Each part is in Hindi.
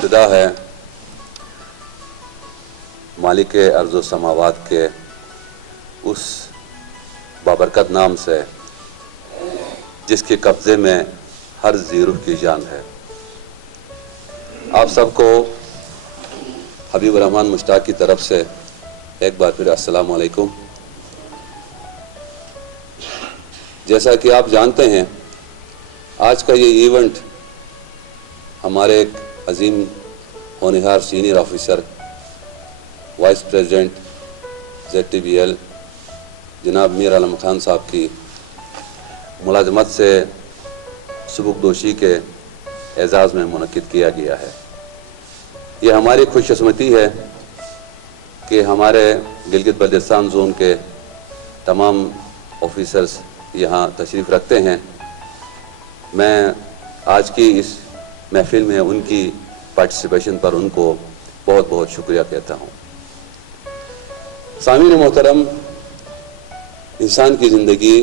इब्तिदा है मालिक अर्ज़ समावात के उस बाबरकत नाम से जिसके कब्ज़े में हर ज़ी-रूह की जान है। आप सबको हबीब रहमान मुश्ताक की तरफ से एक बार फिर अस्सलामु अलैकुम। जैसा कि आप जानते हैं, आज का ये इवेंट हमारे एक अजीम होनहार senior officer vice president ZTBL जनाब मीर आलम खान साहब की मुलाजमत से सुबुकदोशी के एजाज़ में मुनक्किद किया गया है। ये हमारी खुशकिस्मती है कि हमारे गिलगित बल्तिस्तान जोन के तमाम ऑफिसर्स यहाँ तशरीफ़ रखते हैं। मैं आज की इस महफिल में उनकी पार्टिसिपेशन पर उनको बहुत बहुत शुक्रिया कहता हूँ। सामीन मोहतरम, इंसान की ज़िंदगी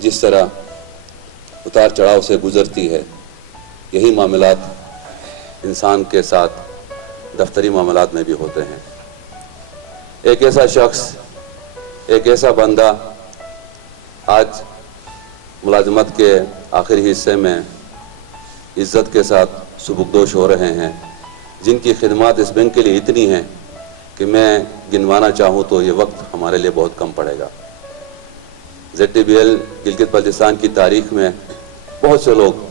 जिस तरह उतार चढ़ाव से गुज़रती है, यही मामलात इंसान के साथ दफ्तरी मामलात में भी होते हैं। एक ऐसा शख्स, एक ऐसा बंदा आज मुलाजमत के आखिरी हिस्से में इज़्ज़त के साथ सुबुकदोश हो रहे हैं, जिनकी खिदमात इस बैंक के लिए इतनी हैं कि मैं गिनवाना चाहूँ तो ये वक्त हमारे लिए बहुत कम पड़ेगा। ZTBL गिलगित बल्तिस्तान की तारीख में बहुत से लोग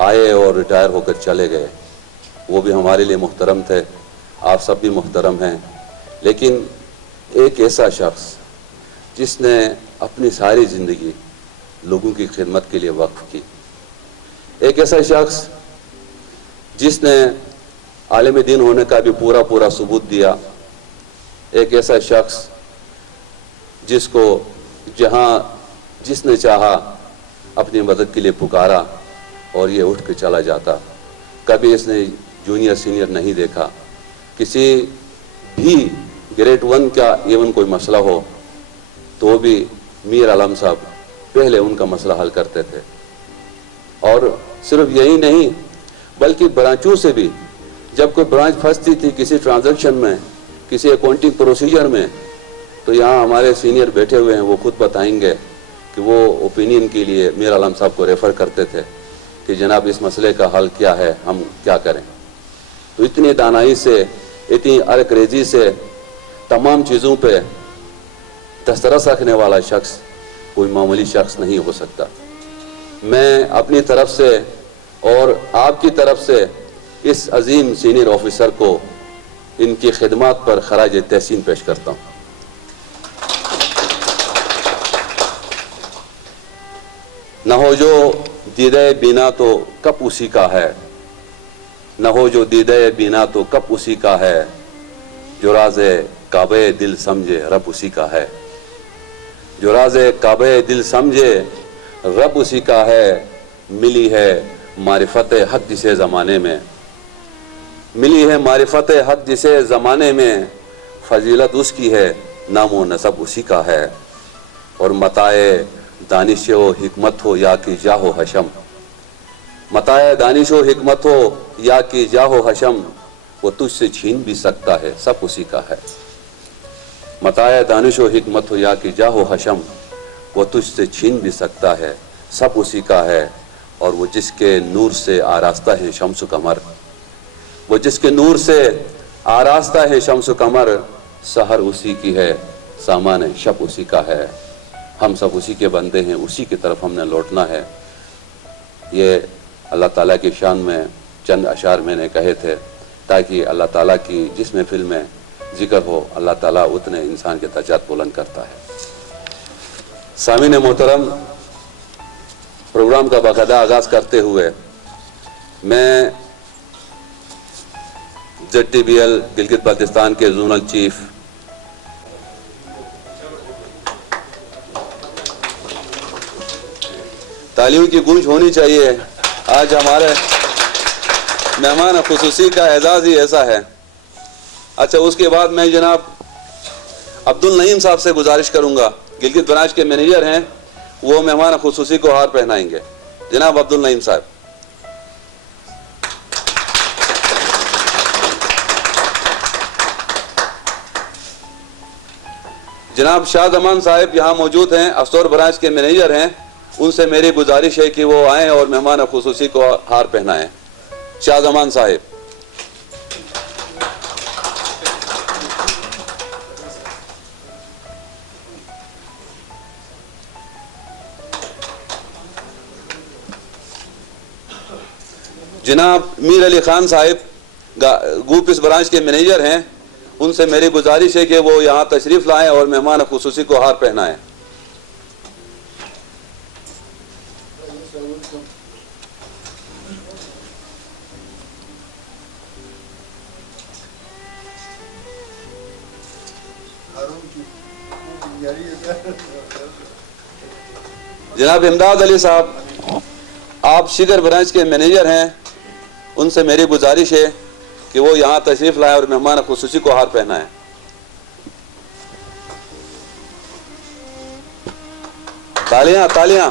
आए और रिटायर होकर चले गए, वो भी हमारे लिए मुहतरम थे, आप सब भी मुहतरम हैं। लेकिन एक ऐसा शख्स जिसने अपनी सारी ज़िंदगी लोगों की खिदमत के लिए वक्फ की, एक ऐसा शख्स जिसने आलिम दीन होने का भी पूरा पूरा सबूत दिया, एक ऐसा शख्स जिसको जहाँ जिसने चाहा अपनी मदद के लिए पुकारा और ये उठ के चला जाता। कभी इसने जूनियर सीनियर नहीं देखा। किसी भी ग्रेड 1 का इवन कोई मसला हो तो भी मीर आलम साहब पहले उनका मसला हल करते थे। और सिर्फ यही नहीं बल्कि ब्रांचों से भी, जब कोई ब्रांच फंसती थी किसी ट्रांजैक्शन में, किसी अकाउंटिंग प्रोसीजर में, तो यहाँ हमारे सीनियर बैठे हुए हैं, वो खुद बताएंगे कि वो ओपिनियन के लिए मीर आलम साहब को रेफ़र करते थे कि जनाब इस मसले का हल क्या है, हम क्या करें। तो इतनी दानाई से, इतनी अरकरेजी से तमाम चीज़ों पे दस्तरस रखने वाला शख्स कोई मामूली शख्स नहीं हो सकता। मैं अपनी तरफ से और आपकी तरफ से इस अजीम सीनियर ऑफिसर को इनकी खिदमत पर खराज तहसीन पेश करता हूँ। न हो जो दीदे बिना तो कब उसी का है, न हो जो दीदे बिना तो कब उसी का है, जो राज़े काबे दिल समझे रब उसी का है। जो राज़े काबे दिल समझे रब उसी का है, मिली है मारिफत हक जिसे ज़माने में, मिली है मारिफत हक जिसे ज़माने में, फजीलत उसकी है नामो नसब उसी का है। और मताए दानिश हो हिकमत हो या की जाहो हशम, मताए दानिश हो हिकमत हो या की जाहो हशम, वो तुझसे छीन भी सकता है सब उसी का है। मताए दानिश हो हिकमत हो या की जाहो हशम, वो तुझसे छीन भी सकता है सब उसी का है। और वो जिसके नूर से आरास्ता है शम्स कमर, वो जिसके नूर से आरास्ता है शम्स कमर, सहर उसी की है सामान शब उसी का है। हम सब उसी के बंदे हैं, उसी की तरफ हमने लौटना है। ये अल्लाह ताला की शान में चंद अशार मैंने कहे थे ताकि अल्लाह ताला की जिस महफिल में जिक्र हो, अल्लाह ताला उतने इंसान के दर्जात बुलंद करता है। सामीन मोहतरम, प्रोग्राम का बाकायदा आगाज़ करते हुए मैं ZTBL गिलगित बल्तिस्तान के जोनल चीफ तालियों की गूंज होनी चाहिए। आज हमारे मेहमान खुसूसी का एजाज़ ही ऐसा है। अच्छा, उसके बाद मैं जनाब अब्दुल नईम साहब से गुजारिश करूंगा, गिलगित ब्रांच के मैनेजर हैं, वो मेहमान खुसूसी को हार पहनाएंगे। जनाब अब्दुल नईम साहब। जनाब शाह जमान साहब यहाँ मौजूद हैं, अस्तौर ब्रांच के मैनेजर हैं। उनसे मेरी गुजारिश है कि वो आएँ और मेहमान खुसूसी को हार पहनाएं। शाह जमान साहब। जनाब मीर अली खान साहब ग्रुप इस ब्रांच के मैनेजर हैं। उनसे मेरी गुजारिश है कि वो यहाँ तशरीफ लाएं और मेहमान खुसूसी को हार पहनाएं। जनाब इमदाद अली साहब, आप शिगर ब्रांच के मैनेजर हैं। उनसे मेरी गुजारिश है कि वो यहाँ तशरीफ लाएं और मेहमान खुसूसी को हार पहनाएं। तालियां तालियां।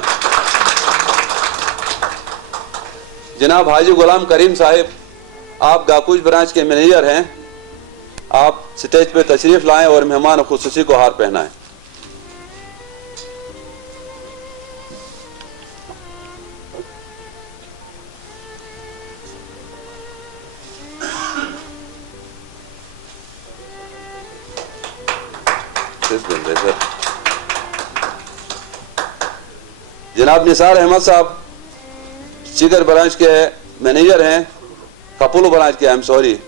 जनाब हाजी गुलाम करीम साहब, आप गाकुश ब्रांच के मैनेजर हैं। आप स्टेज पे तशरीफ लाएं और मेहमान खुसूसी को हार पहनाएं। जनाब निसार अहमद साहब शिगर ब्रांच के मैनेजर हैं, कपूल ब्रांच के, आई एम सॉरी।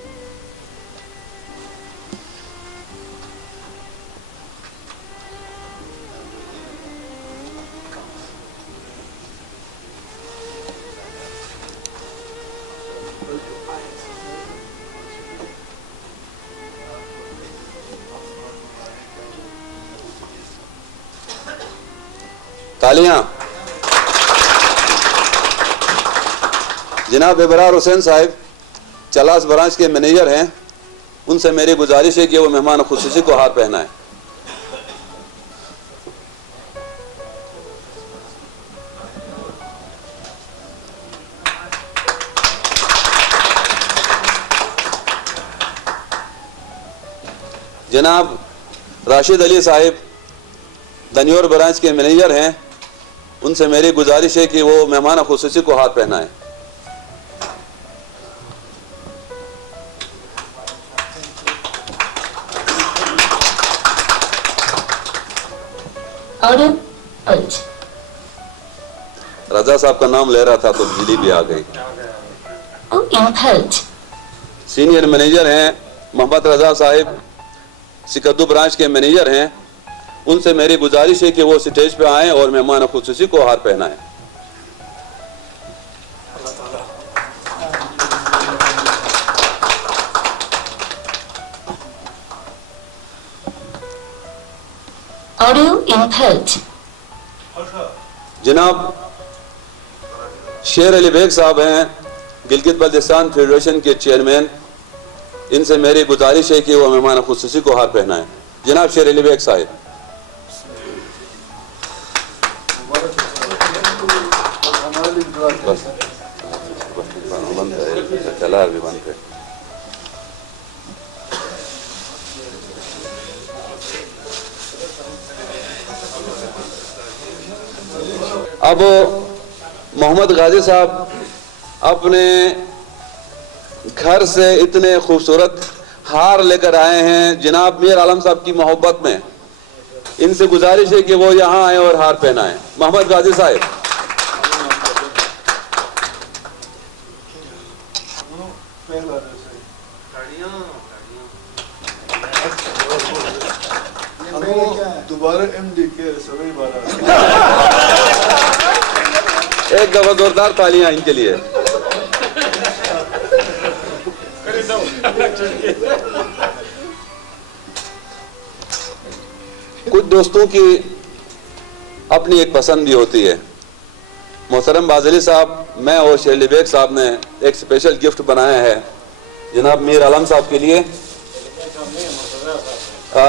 तालियां। जनाब इबरार हुसैन साहब चलास ब्रांच के मैनेजर हैं। उनसे मेरी गुजारिश है कि वो मेहमान खुसूसी को हार पहनाएं। जनाब राशिद अली साहब दनियोर ब्रांच के मैनेजर हैं। उनसे मेरी गुजारिश है कि वो मेहमान खुसूसी को हार पहनाएं। रजा साहब का नाम ले रहा था तो बिजली भी आ गई। सीनियर मैनेजर हैं मोहम्मद रजा साहब, सिकद्दू ब्रांच के मैनेजर हैं। उनसे मेरी गुजारिश है कि वो स्टेज पे आएं और मेहमान खुसूसी को हार पहनाएं। जनाब शेर अली बेग साहब हैं, गिलगित बल्तिस्तान फेडरेशन के चेयरमैन। इनसे मेरी गुजारिश है कि वो मेहमान खुसूसी को हार पहनाएं। जनाब शेर अली बेग साहब। बस बंद है, चला भी बंद है। अब मोहम्मद गाजी साहब अपने घर से इतने खूबसूरत हार लेकर आए हैं जनाब मीर आलम साहब की मोहब्बत में। इनसे गुजारिश है कि वो यहाँ आए और हार पहनाएं। मोहम्मद गाजी साहब। दोबारा एमडी के सभी बारा एक दफा जोरदार तालियां इनके लिए। कुछ दोस्तों की अपनी एक पसंद भी होती है। मोहतरम बाजली साहब, मैं और शेरली बेग साहब ने एक स्पेशल गिफ्ट बनाया है जनाब मीर आलम साहब के लिए।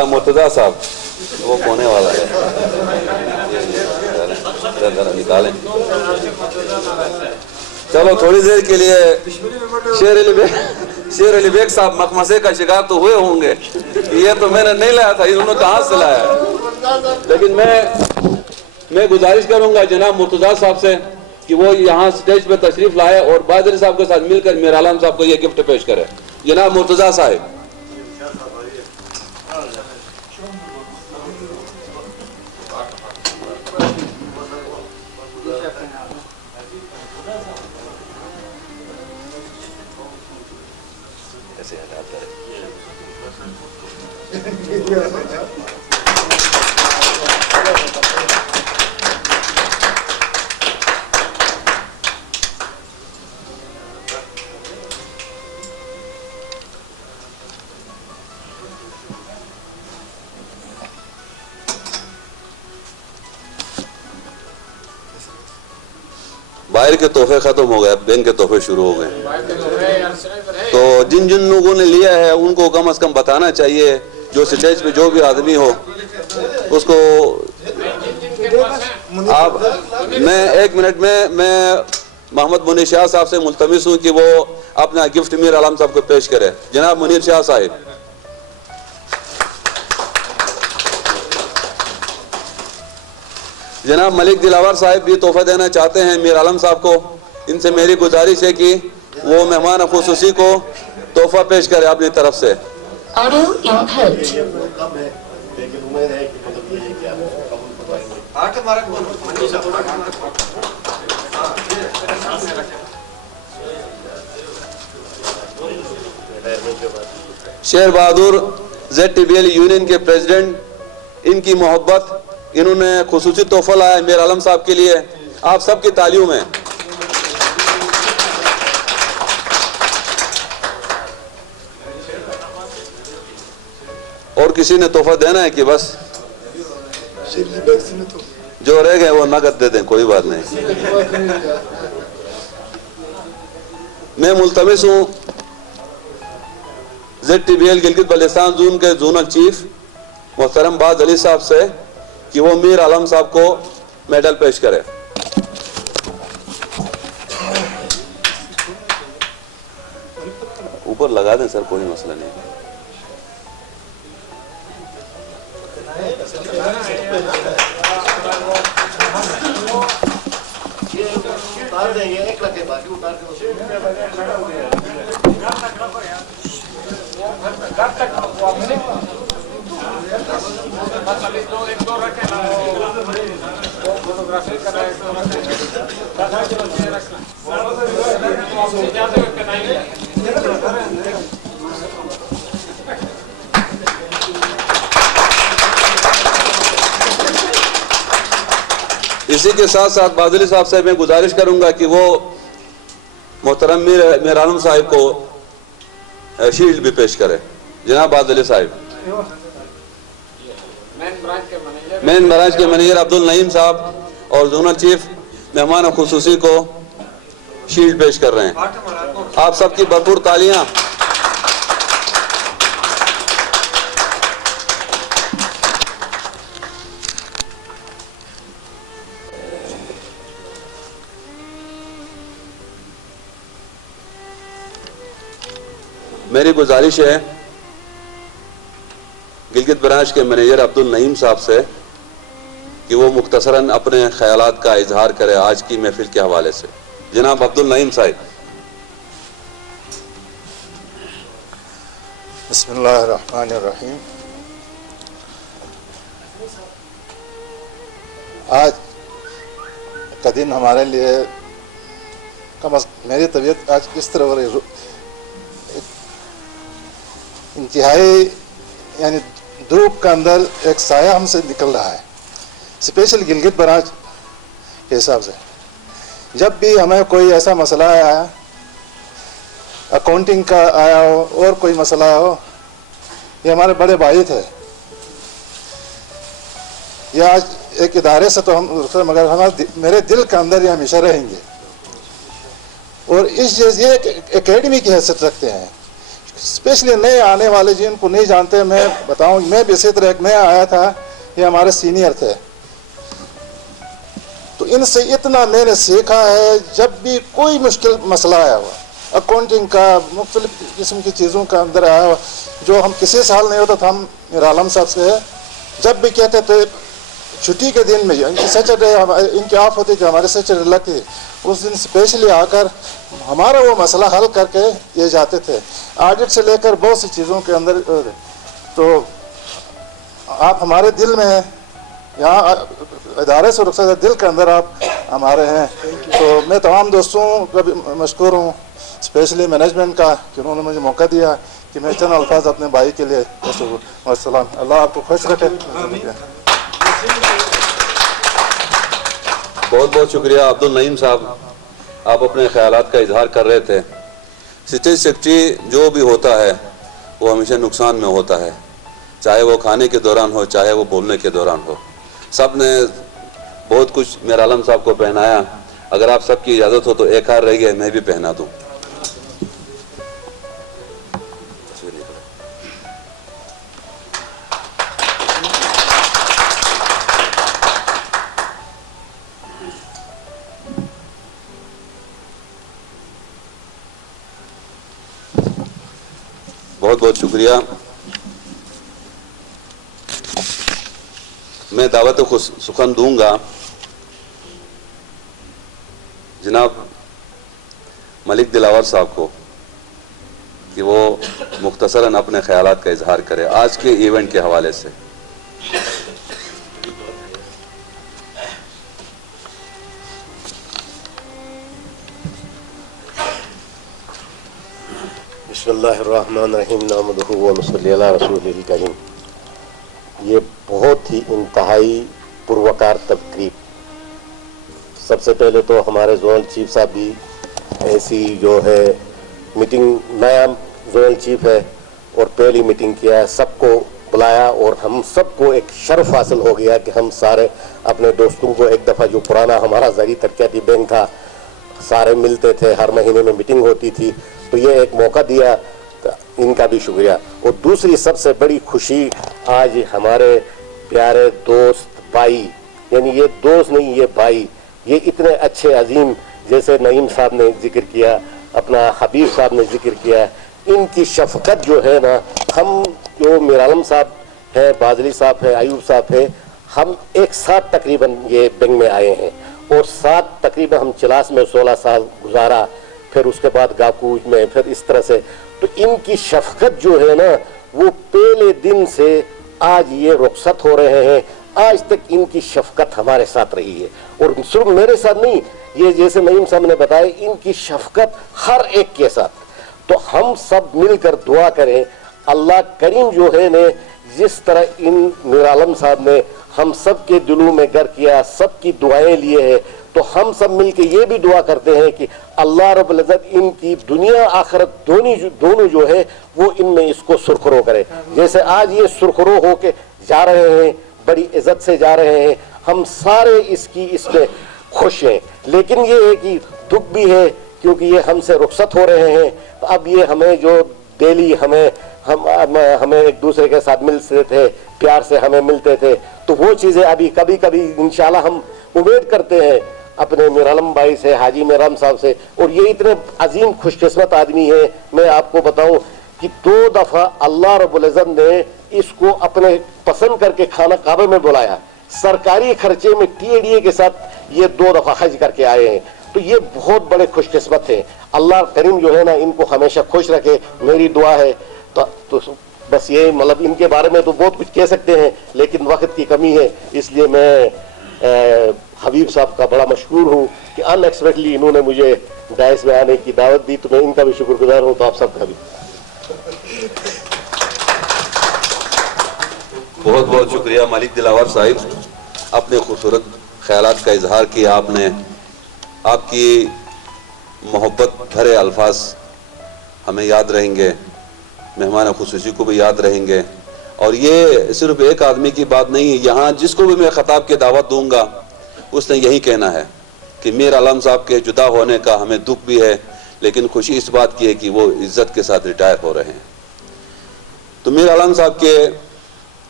मुर्तजा साहब वो कोने वाला है, निकालें। चलो थोड़ी देर के लिए शेर अली बेग साहब मखमसे का शिकार तो हुए होंगे। ये तो मैंने नहीं लाया था, इन्होंने कहाँ से लाया। लेकिन मैं गुजारिश करूंगा जनाब मुर्तजा साहब से कि वो यहाँ स्टेज पे तशरीफ लाए और बादल साहब के साथ मिलकर मीर आलम साहब को ये गिफ्ट पेश करे। जनाब मुर्तजा साहब। बाहर के तोहफे खत्म हो गए, बहन के तोहफे शुरू हो गए। तो जिन जिन लोगों ने लिया है उनको कम से कम बताना चाहिए, जो स्टेज पे जो भी आदमी हो उसको आप। मैं 1 मिनट में मैं मोहम्मद मुनीर शाह साहब से मुल्तमिस हूँ कि वो अपना गिफ्ट मीर आलम साहब को पेश करे। जनाब मुनीर शाह साहब। जनाब मलिक दिलावर साहब भी तोहफा देना चाहते हैं मीर आलम साहब को। इनसे मेरी गुजारिश है कि वो मेहमान खुसूसी को तोहफा पेश करे अपनी तरफ से। शेर बहादुर ZTBL यूनियन के प्रेसिडेंट, इनकी मोहब्बत, इन्होंने खुसूसी तोहफा लाया मीर आलम साहब के लिए। आप सबकी तालियों में। और किसी ने तोहफा देना है कि बस जो रह गए वो नकद दे दें, कोई बात नहीं। मैं मुल्तमिस हूँ ZTBL गिलगित बल्तिस्तान जोन के जोनल चीफ मोहतरम बाज अली साहब से कि वो मीर आलम साहब को मेडल पेश करे। ऊपर लगा दें सर, कोई मसला नहीं। उतार देंगे, एक लगे बाकी उतार के इसी के साथ साथ बादली साहब से मैं गुजारिश करूंगा कि वो मोहतरम मीर आलम साहब को शील्ड भी पेश करे। जनाब बादली साहब। मेन ब्रांच के मैनेजर अब्दुल नईम साहब और जोनल चीफ मेहमान खुसूसी को शील्ड पेश कर रहे हैं। आप सबकी भरपूर तालियां। मेरी गुजारिश है गिलगित ब्रांच के मैनेजर अब्दुल नईम साहब से कि वो मुख्तसरन अपने ख्यालात का इजहार करे आज की महफिल के हवाले से। जनाब अब्दुल नईम साहब। बिस्मिल्लाहिर्रहमानिर्रहीम। आज का दिन हमारे लिए मेरी तबीयत आज किस तरह हो रही, इंतहाई यानी धूप का अंदर एक साया हमसे निकल रहा है। स्पेशल गिलगित ब्रांच के हिसाब से जब भी हमें कोई ऐसा मसला आया, अकाउंटिंग का आया हो और कोई मसला हो, ये हमारे बड़े भाई थे। ये आज एक इदारे से तो हम, मगर हमारे मेरे दिल के अंदर ये हमेशा रहेंगे। और इस ये एक एकेडमी की हैसियत रखते हैं। स्पेशली नए आने वाले जिनको नहीं जानते, मैं बताऊं, मैं भी इसी तरह एक नया आया था, ये हमारे सीनियर थे, तो इनसे इतना मैंने सीखा है। जब भी कोई मुश्किल मसला आया हुआ, अकाउंटिंग का, मुख्तलिफ किस्म की चीज़ों का अंदर आया हुआ, जो हम किसी साल नहीं होता था, हम मीर आलम साहब से जब भी कहते थे छुट्टी के दिन में, इनकी सैटरडे इनकी ऑफ होती थी, हमारे सैटरडे लगती, उस दिन स्पेशली आकर हमारा वो मसला हल करके ये जाते थे। ऑडिट से लेकर बहुत सी चीज़ों के अंदर, तो आप हमारे दिल में हैं, यहाँ इदारे से रुखसत दिल के अंदर आप हमारे हैं। तो मैं तमाम दोस्तों का भी मशकूर हूँ, स्पेशली मैनेजमेंट का, कि उन्होंने मुझे मौका दिया कि मैं चंद अल्फाज अपने भाई के लिए। वस्सलाम, अल्लाह आपको खुश रखे। बहुत बहुत शुक्रिया अब्दुल नईम साहब, आप अपने ख्यालात का इजहार कर रहे थे। स्टेज सेक्रेटरी जो भी होता है वो हमेशा नुकसान में होता है, चाहे वो खाने के दौरान हो, चाहे वो बोलने के दौरान हो। सब ने बहुत कुछ मीर आलम साहब को पहनाया। अगर आप सबकी इजाज़त हो तो एक हार रह गया, मैं भी पहना दूँ। बहुत बहुत शुक्रिया। मैं दावत सुखन दूंगा जनाब मलिक दिलावर साहब को कि वो मुख्तसरन अपने ख्यालात का इजहार करे आज के इवेंट के हवाले से। बिस्मिल्लाहिर्रहमानिर्रहीम नहमदुहु व नसल्ली अला रसूलिल करीम। ये बहुत ही इंतहाई पुरवकार तकरीब। सबसे पहले तो हमारे जोनल चीफ साहब भी ऐसी जो है मीटिंग, नया जोनल चीफ है और पहली मीटिंग किया है, सबको बुलाया और हम सबको एक शर्फ हासिल हो गया कि हम सारे अपने दोस्तों को एक दफ़ा, जो पुराना हमारा ज़री तरक्याती बैंक था, सारे मिलते थे, हर महीने में मीटिंग होती थी, तो ये एक मौका दिया, इनका भी शुक्रिया। और दूसरी सबसे बड़ी खुशी, आज हमारे प्यारे दोस्त भाई, यानी ये दोस्त नहीं ये भाई, ये इतने अच्छे अजीम, जैसे नईम साहब ने जिक्र किया, अपना हबीब साहब ने जिक्र किया, इनकी शफकत जो है ना, हम जो मीर आलम साहब है, बाजली साहब है, अयूब साहब है, हम एक साथ तकरीबन ये बैंक में आए हैं और साथ तकरीबन हम चिलास में 16 साल गुजारा, फिर उसके बाद गाकूज में, फिर इस तरह से। तो इनकी शफकत जो है ना, वो पहले दिन से आज ये रुखसत हो रहे हैं, आज तक इनकी शफकत हमारे साथ रही है। और सिर्फ मेरे साथ नहीं, ये जैसे नईम साहब ने बताया, इनकी शफकत हर एक के साथ। तो हम सब मिलकर दुआ करें, अल्लाह करीम जो है ने जिस तरह इन मीर आलम साहब ने हम सब के दिलों में घर किया, सबकी दुआएं लिए हैं, तो हम सब मिलके ये भी दुआ करते हैं कि अल्लाह रब्बुल इज्जत इनकी दुनिया आखिरत दोनों जो है वो इनमें इसको सुरखरो करे। जैसे आज ये सुरखरो होके जा रहे हैं, बड़ी इज्जत से जा रहे हैं, हम सारे इसमें खुश हैं। लेकिन ये है कि दुख भी है, क्योंकि ये हमसे रुखसत हो रहे हैं। तो अब ये हमें जो डेली हमें एक दूसरे के साथ मिलते थे, प्यार से हमें मिलते थे, तो वो चीज़ें अभी कभी कभी इंशाल्लाह हम उम्मीद करते हैं अपने मीर आलम भाई से, हाजी मीर आलम साहब से। और ये इतने अजीम खुशकिस्मत आदमी है, मैं आपको बताऊं कि 2 दफ़ा अल्लाह रब्बुल इज्जत ने इसको अपने पसंद करके खाना काबे में बुलाया, सरकारी खर्चे में TADA के साथ ये 2 दफ़ा हज करके आए हैं। तो ये बहुत बड़े खुशकिस्मत है। अल्लाह करीम जो है ना, इनको हमेशा खुश रखे, मेरी दुआ है। तो बस ये, मतलब इनके बारे में तो बहुत कुछ कह सकते हैं, लेकिन वक्त की कमी है, इसलिए मैं हबीब साहब का बड़ा मशहूर हूँ कि अनएक्सपेक्टली इन्होंने मुझे डायस में आने की दावत दी, तो मैं इनका भी शुक्रगुजार हूँ, तो आप सबका भी बहुत बहुत शुक्रिया मलिक दिलावर साहिब, अपने खूबसूरत ख्यालात का इजहार किया आपने। आपकी मोहब्बत भरे अल्फाज हमें याद रहेंगे, मेहमान खुसूसी को भी याद रहेंगे। और ये सिर्फ एक आदमी की बात नहीं है, यहाँ जिसको भी मैं खताब की दावत दूंगा उसने यही कहना है कि मीर आलम साहब के जुदा होने का हमें दुख भी है, लेकिन खुशी इस बात की है कि वो इज्जत के साथ रिटायर हो रहे हैं। तो मीर आलम साहब के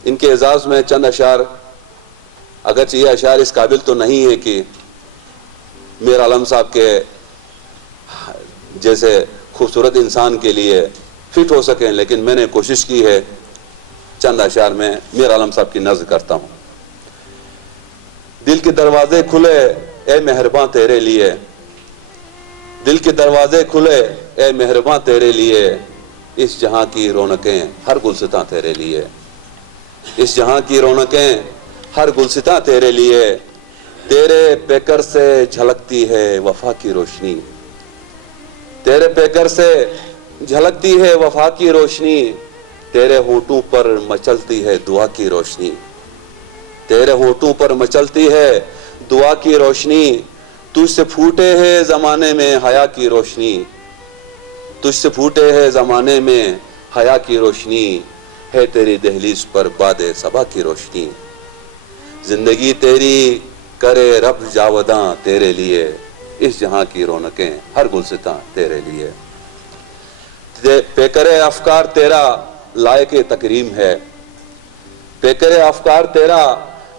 इनके एजाज़ में चंद अशार, अगरचे ये अशार इस काबिल तो नहीं है कि मीर आलम साहब के जैसे खूबसूरत इंसान के लिए फिट हो सकें, लेकिन मैंने कोशिश की है चंद अशार में मीर आलम साहब की नज़्म करता हूँ। दिल के दरवाजे खुले ए मेहरबान तेरे लिए, दिल के दरवाजे खुले ए मेहरबान तेरे लिए, इस जहां की रौनकें हर गुलसितां तेरे लिए, इस जहां की रौनकें हर गुलसितां तेरे लिए, तेरे पेकर से झलकती है वफा की रोशनी, तेरे पेकर से झलकती है वफा की रोशनी, तेरे होंठों पर मचलती है दुआ की रोशनी, तेरे होंठों पर मचलती है दुआ की रोशनी, तुझसे फूटे है जमाने में हया की रोशनी, तुझसे फूटे है जमाने में हया की रोशनी, है तेरी दहलीज पर बादे सबा की रोशनी, जिंदगी तेरी करे रब जावदां तेरे लिए, इस जहां की रौनकें हर गुलसितां तेरे लिए, पेकरे अफकार तेरा लायके तकरीम है, पेकरे अफकार तेरा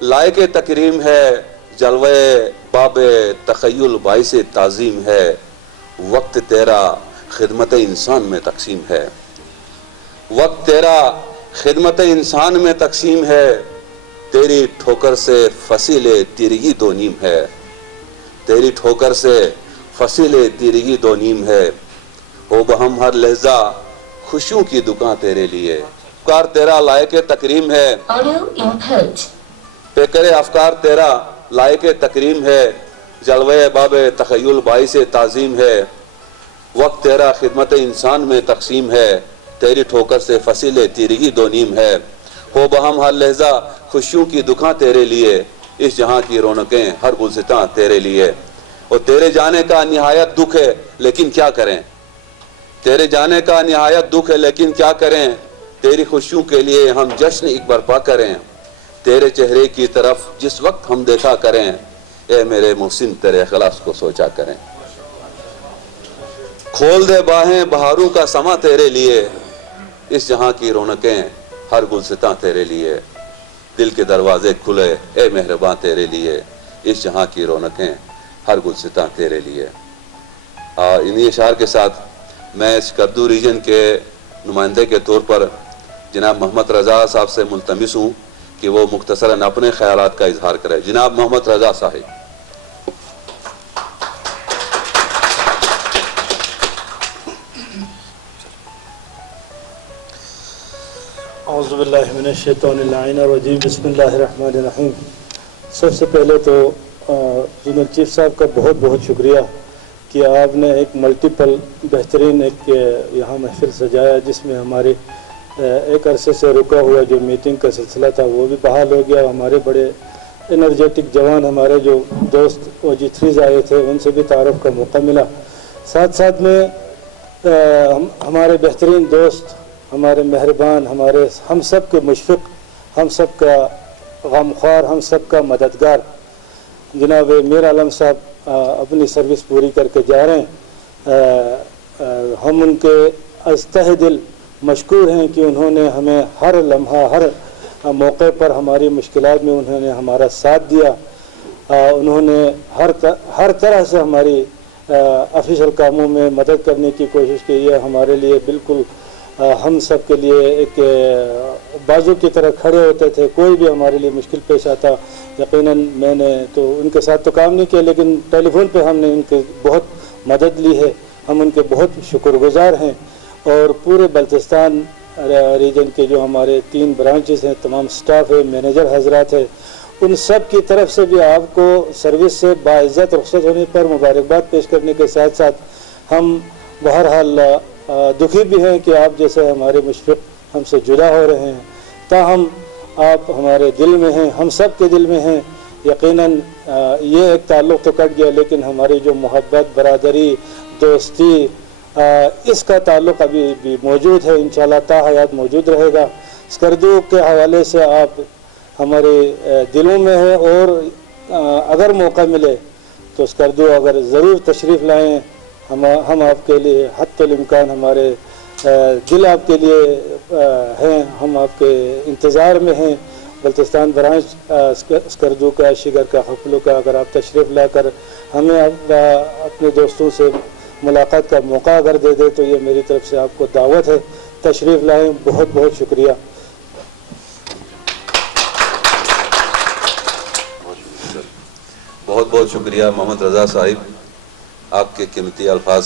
लायके तकरीम है, जलवे बाबे तखय्युल बाइसे ताजीम है, वक्त तेरा खिदमत इंसान में तकसीम है, वक्त तेरा खिदमत इंसान में तकसीम है, तेरी ठोकर से फसीले तिरगी दो नीम है, तेरी ठोकर से फसीले तिरगी दो नीम है, हो बहम हर लहजा खुशियों की दुकान तेरे लिए, अफकार तेरा लायके तकरीम है, पेकरे अफकार तेरा लायके तकरीम है, जलवे बाबे तखय्युल बाइसे ताजीम है, वक्त तेरा खिदमत इंसान में तकसीम है, तेरी ठोकर से फसीले तिरगी दो नीम है, हो बहम हर लहजा खुशियों की दुकान तेरे लिए, इस जहां की रौनकें हर गुलसितां तेरे लिए, और तेरे जाने का निहायत दुख है लेकिन क्या करें, तेरे जाने का निहायत दुख है लेकिन क्या करें, तेरी खुशियों के लिए हम जश्न एक बर्पा करें, तेरे चेहरे की तरफ जिस वक्त हम देखा करें, ए मेरे मोहसिन तेरे इखलास को सोचा करें, खोल दे बाहें बहारों का समा तेरे लिए, इस जहां की रौनकें हर गुलसितां तेरे लिए, दिल के दरवाजे खुले ए मेहरबान तेरे लिए, इस जहां की रौनकें हर गुलसितां तेरे लिए। इन्हीं अशार के साथ मैं स्कर्दू रीजन के नुमाइंदे के तौर पर जनाब मोहम्मद रजा साहब से मुल्तमिस हूँ कि वो मुख्तसरन अपने ख्यालात का इजहार करें। जनाब मोहम्मद रजा साहिब। औज़ुबिल्लाहिमिनश्शैतानिर्रजीम बिस्मिल्लाहिर्रहमानिर्रहीम। सबसे पहले तो जनरल चीफ साहब का बहुत बहुत शुक्रिया कि आपने एक मल्टीपल बेहतरीन एक यहाँ महफिल सजाया, जिसमें हमारे एक अरसे से रुका हुआ जो मीटिंग का सिलसिला था वो भी बहाल हो गया। हमारे बड़े एनर्जेटिक जवान हमारे जो दोस्त OG3s आए थे उनसे भी तारुफ का मौका मिला। साथ साथ में हमारे बेहतरीन दोस्त, हमारे मेहरबान, हमारे हम सब के मुशफ़िक़, हम सब का गमख्वार, हम सब का मददगार जनाब मीर आलम साहब अपनी सर्विस पूरी करके जा रहे हैं। हम उनके अस्तहे दिल मशकूर हैं कि उन्होंने हमें हर लम्हा, हर मौके पर हमारी मुश्किलात में उन्होंने हमारा साथ दिया। उन्होंने हर तरह से हमारी ऑफिशियल कामों में मदद करने की कोशिश की है। हमारे लिए बिल्कुल हम सब के लिए एक बाजू की तरह खड़े होते थे। कोई भी हमारे लिए मुश्किल पेश आता, यकीनन मैंने तो उनके साथ तो काम नहीं किया, लेकिन टेलीफोन पे हमने उनकी बहुत मदद ली है। हम उनके बहुत शुक्रगुजार हैं। और पूरे बल्तिस्तान रीजन के जो हमारे 3 ब्रांचेस हैं, तमाम स्टाफ है, मैनेजर हजरात है, उन सब की तरफ से भी आपको सर्विस से बाइज़्ज़त रुखसत होने पर मुबारकबाद पेश करने के साथ साथ हम बहरहाल दुखी भी हैं कि आप जैसे हमारे मुशफ़िक़ हमसे जुदा हो रहे हैं। ताहम आप हमारे दिल में हैं, हम सब के दिल में हैं। यकीनन ये एक ताल्लुक़ तो कट गया, लेकिन हमारी जो मोहब्बत, बरादरी, दोस्ती, इसका ताल्लुक़ अभी भी मौजूद है, इंशाअल्लाह ता हयात मौजूद रहेगा। स्कर्दू के हवाले से आप हमारे दिलों में है, और अगर मौका मिले तो स्कर्दू अगर ज़रूर तशरीफ़ लाएँ। हम आपके लिए हत्तुल इम्कान, हमारे दिल आपके लिए हैं, हम आपके इंतज़ार में हैं। बल्तिस्तान ब्रांच स्कर्दू का, शिगर का, हफलों का अगर आप तशरीफ़ लाकर हमें अपने दोस्तों से मुलाकात का मौका अगर दे दे तो ये मेरी तरफ से आपको दावत है, तशरीफ़ लाएँ। बहुत बहुत शुक्रिया। बहुत शुक्रिया मोहम्मद रज़ा साहिब, आपके कीमती अल्फाज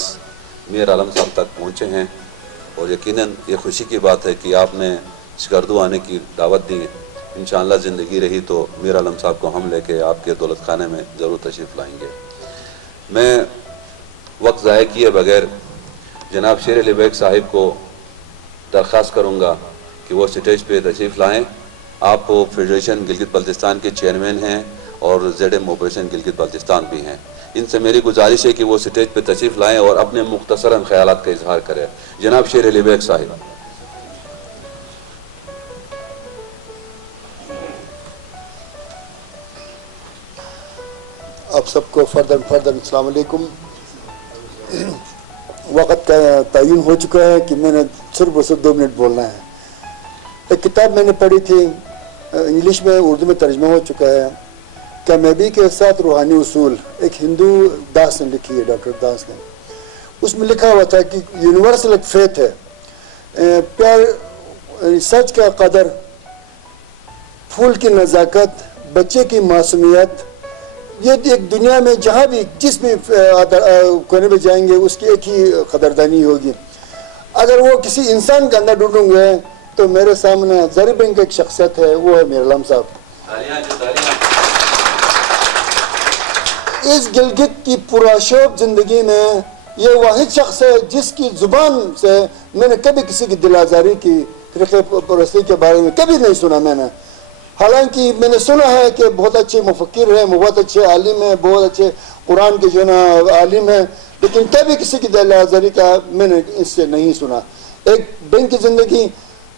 मीर आलम साहब तक पहुँचे हैं और यकीनन ये खुशी की बात है कि आपने शिकरदू आने की दावत दी। इंशाअल्लाह ज़िंदगी रही तो मीर आलम साहब को हम लेके आपके दौलत खाने में ज़रूर तशरीफ़ लाएंगे। मैं वक्त ज़ाय किए बगैर जनाब शेर अली बेग साहिब को दरख्वास्त करूँगा कि वो स्टेज पे तशरीफ़ लाएँ। आप फेडरेशन गिलगित बल्तिस्तान के चेयरमैन हैं और ZM ऑपरेशन गिलगित बल्तिस्तान भी हैं। इनसे मेरी गुजारिश है कि वो स्टेज पे तशरीफ़ लाएँ और अपने मुख्तसरन ख्यालात का इजहार करें। जनाब शेर अली बेग साहिब। आप सबको फर्दन अस्सलाम वालेकुम। वक़्त का तयन हो चुका है कि मैंने सिर्फ और सिर्फ 2 मिनट बोलना है। एक किताब मैंने पढ़ी थी, इंग्लिश में उर्दू में तर्जुमा हो चुका है, कामयाबी के साथ रूहानी उसूल, एक हिंदू दास ने लिखी है, डॉक्टर दास ने। उसमें लिखा हुआ था कि यूनिवर्सल एक फेथ है, प्यार, सच का कदर, फूल की नज़ाकत, बच्चे की मासूमियत, ये एक दुनिया में जहाँ भी जिस भी कोने में जाएंगे उसकी एक ही कदरदानी होगी। अगर वो किसी इंसान के अंदर ढूंढूंगे तो मेरे सामने ज़री बैंक की एक शख्सियत है, वो है मीर आलम साहब। इस गिलगित की पुरशोभ जिंदगी में ये वाहिद शख्स है जिसकी जुबान से मैंने कभी किसी की दिल आज़ारी की, फ़िरक़े परस्ती के बारे में कभी नहीं सुना मैंने। हालांकि मैंने सुना है कि बहुत अच्छे मुफक्किर हैं, बहुत अच्छे आलिम हैं, बहुत अच्छे कुरान के जो ना आलिम हैं, लेकिन कभी किसी की दिल आज़ारी का मैंने इससे नहीं सुना। एक बैंक की ज़िंदगी,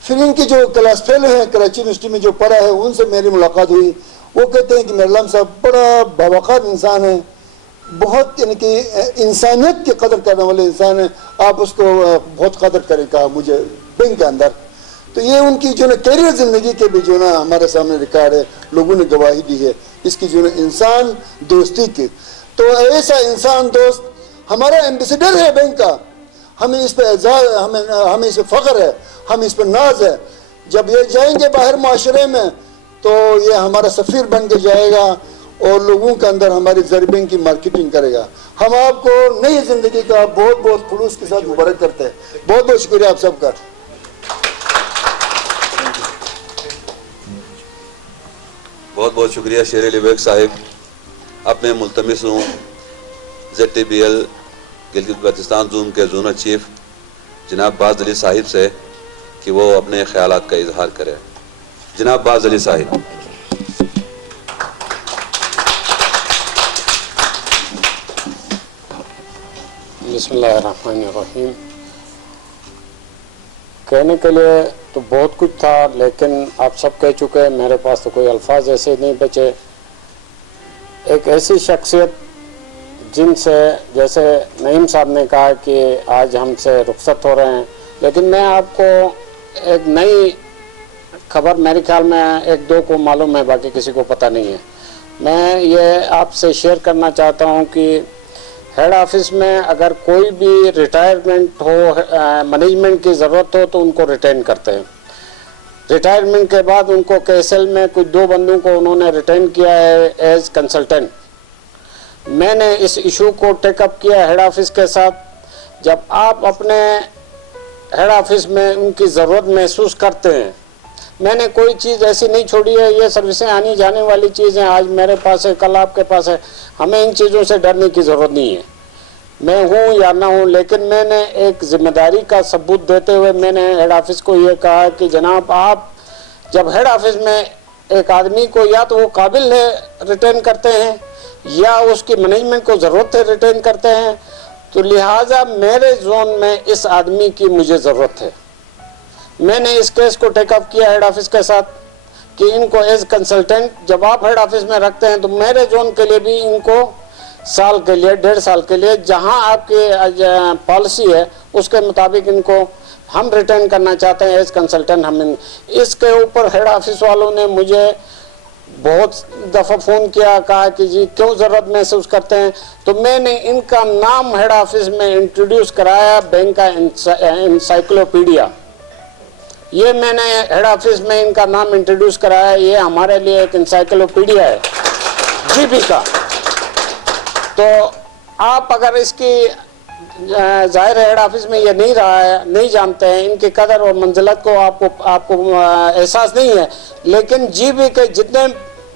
फिर इनकी जो क्लास फेलो हैं कराची यूनिवर्सिटी में जो पढ़ा है, उनसे मेरी मुलाकात हुई। वो कहते हैं कि मीर आलम साहब बड़ा बावक़ार इंसान है, बहुत यानी कि इंसानियत की कदर करने वाले इंसान है, आप उसको बहुत कदर करें, कहा मुझे बैंक के अंदर। तो ये उनकी जो ना कैरियर ज़िंदगी के भी जो ना हमारे सामने रिकॉर्ड है, लोगों ने गवाही दी है इसकी जो ना इंसान दोस्ती की। तो ऐसा इंसान दोस्त हमारा एम्बेसडर है बैंक का, हमें इस पर एजाज़, हमें इस पर फ़ख्र है, हम इस पर नाज है। जब ये जाएंगे बाहर माशरे में तो ये हमारा सफ़ीर बन के जाएगा और लोगों के अंदर हमारी ज़री बैंक की मार्केटिंग करेगा। हम आपको नई ज़िंदगी का बहुत बहुत खुलूस के साथ मुबारक करते हैं। बहुत बहुत शुक्रिया आप सबका। बहुत बहुत शुक्रिया शेर अली बेग साहिब। अपने मुल्तमिस हूँ ZTBL गिलगित बल्तिस्तान जोन के जोनल चीफ जनाब बाज़ अली साहिब से कि वो अपने ख्यालात का इजहार करें। जनाब बाज़ अली साहिब। बिस्मिल्लाहिर्रहमानिर्रहीम। कहने के लिए तो बहुत कुछ था, लेकिन आप सब कह चुके हैं, मेरे पास तो कोई अल्फाज ऐसे नहीं बचे। एक ऐसी शख्सियत जिनसे, जैसे नईम साहब ने कहा कि आज हमसे रुखसत हो रहे हैं, लेकिन मैं आपको एक नई खबर, मेरे ख्याल में 1-2 को मालूम है, बाकी किसी को पता नहीं है। मैं ये आपसे शेयर करना चाहता हूँ कि हेड ऑफिस में अगर कोई भी रिटायरमेंट हो, मैनेजमेंट की ज़रूरत हो तो उनको रिटेन करते हैं। रिटायरमेंट के बाद उनको KSL में कुछ 2 बंदों को उन्होंने रिटेन किया है एज कंसल्टेंट। मैंने इस इशू को टेकअप किया हेड ऑफिस के साथ। जब आप अपने हेड ऑफिस में उनकी ज़रूरत महसूस करते हैं, मैंने कोई चीज़ ऐसी नहीं छोड़ी है, ये सर्विसें आनी जाने वाली चीज़ें आज मेरे पास है, कल आपके पास है, हमें इन चीज़ों से डरने की ज़रूरत नहीं है। मैं हूँ या ना हूँ, लेकिन मैंने एक जिम्मेदारी का सबूत देते हुए मैंने हेड ऑफिस को ये कहा कि जनाब, आप जब हेड ऑफिस में एक आदमी को या तो वो काबिल है रिटेन करते हैं या उसकी मैनेजमेंट को ज़रूरत है रिटेन करते हैं, तो लिहाजा मेरे जोन में इस आदमी की मुझे ज़रूरत है। मैंने इस केस को टेकअप किया हेड ऑफिस के साथ कि इनको एज कंसल्टेंट जब आप हेड ऑफिस में रखते हैं तो मेरे जोन के लिए भी इनको साल के लिए, 1.5 साल के लिए, जहां आपकी पॉलिसी है उसके मुताबिक इनको हम रिटेन करना चाहते हैं एज कंसल्टेंट। हम इसके ऊपर हेड ऑफिस वालों ने मुझे बहुत दफ़ा फ़ोन किया, कहा कि जी क्यों ज़रूरत महसूस करते हैं, तो मैंने इनका नाम हेड ऑफिस में इंट्रोड्यूस कराया, बैंक का इंसाइक्लोपीडिया। ये मैंने हेड ऑफिस में इनका नाम इंट्रोड्यूस कराया, ये हमारे लिए एक इंसाइक्लोपीडिया है GB का। तो आप अगर इसकी ज़ाहिर हेड ऑफिस में ये नहीं रहा है, नहीं जानते हैं इनकी कदर और मंजिलत को, आपको एहसास नहीं है, लेकिन जीबी के जितने